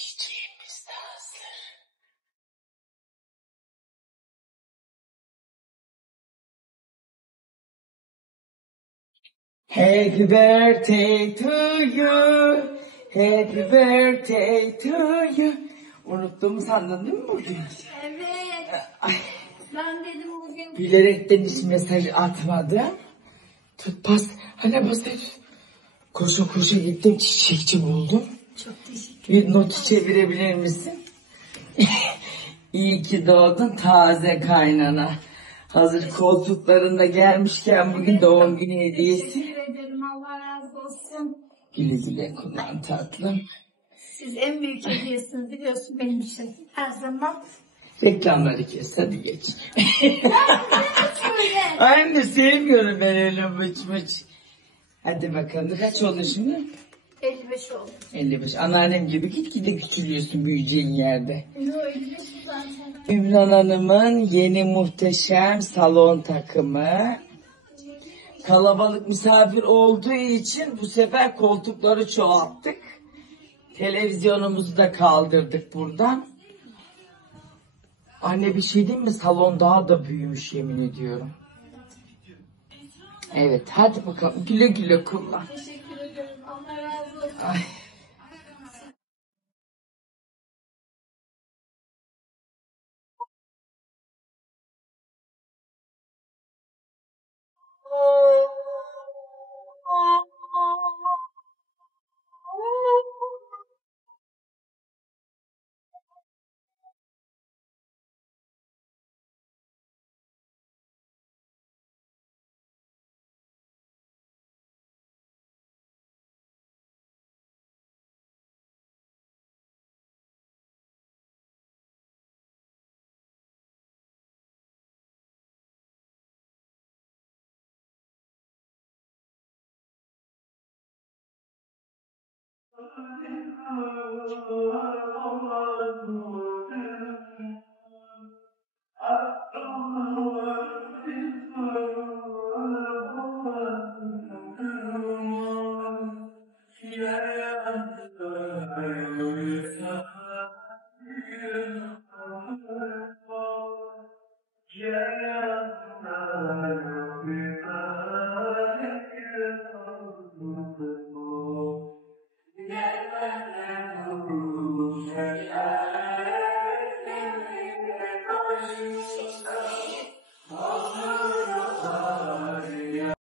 Çiçeğimiz de hazır. Happy birthday to you. Happy birthday to you. Unuttuğumu sandın değil mi bugün? Evet. Ay, Ben dedim bugün. bilerekten hiç mesaj atmadım. Tut bas. Hani bas. Koşa koşa gittim, çiçekçi buldum. Çok teşekkür Bir notu çevirebilir misin? İyi ki doğdun taze kaynana. Hazır koltuklarında gelmişken bugün doğum günü hediyesi. Teşekkür ederim. Allah razı olsun. Güle güle kullan tatlım. Siz en büyük hediyesiniz biliyorsun benim için. Her zaman. Reklamları kes, hadi geç. Söyle. Anne sevmiyorum ben öyle mıç mıç. Hadi bakalım kaç oldu şimdi? 55 oldu. 55. Anneannem gibi gitgide küçülüyorsun büyüyeceğin yerde. Yo 55 zaten. Ümran Hanım'ın yeni muhteşem salon takımı. Kalabalık misafir olduğu için bu sefer koltukları çoğalttık. Televizyonumuzu da kaldırdık buradan. Anne bir şey diyeyim mi? Salon daha da büyümüş yemin ediyorum. Evet hadi bakalım güle güle kullan. Teşekkür ederim. Allah razı olsun. Ay.